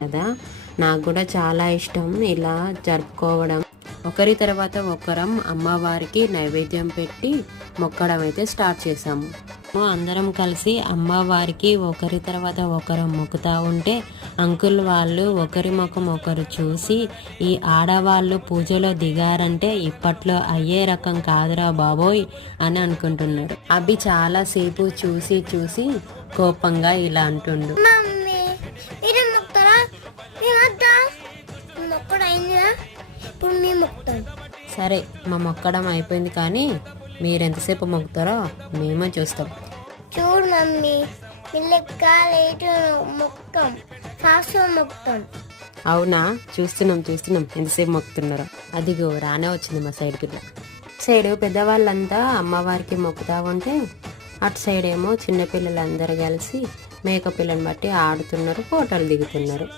కదా? నాకు కూడా చాలా ఇష్టం ఇలా జరుపుకోవడం. ఒకరి తర్వాత ఒకరం అమ్మవారికి నైవేద్యం పెట్టి మొక్కడం అయితే స్టార్ట్ చేసాము అందరం కలిసి అమ్మవారికి ఒకరి తర్వాత ఒకరు మొక్కుతా ఉంటే అంకుల్ వాళ్ళు ఒకరి ముఖం ఒకరు చూసి ఈ ఆడవాళ్ళు పూజలో దిగారంటే ఇప్పట్లో అయ్యే రకం కాదురా బాబోయ్ అని అనుకుంటున్నారు. అవి చాలాసేపు చూసి చూసి కోపంగా ఇలా అంటుండు. ఇప్పుడు మేము మొక్కుతాం సరే మా మొక్కడం అయిపోయింది కానీ మీరు ఎంతసేపు మొక్కుతారో మేమే చూస్తాం. చూడు మమ్మీ మీ లెక్క లేటు మొక్కం ఫాస్ట్ మొక్కుతాం. అవునా? చూస్తున్నాం చూస్తున్నాం. ఎంతసేపు మొక్కుతున్నారో. అదిగో రానే వచ్చింది మా సైడ్ పిల్ల. సైడ్ పెద్దవాళ్ళంతా అమ్మవారికి మొక్కుతా ఉంటే అటు సైడ్ ఏమో చిన్నపిల్లలందరూ కలిసి మేక పిల్లని బట్టి ఆడుతున్నారు ఫోటోలు దిగుతున్నారు.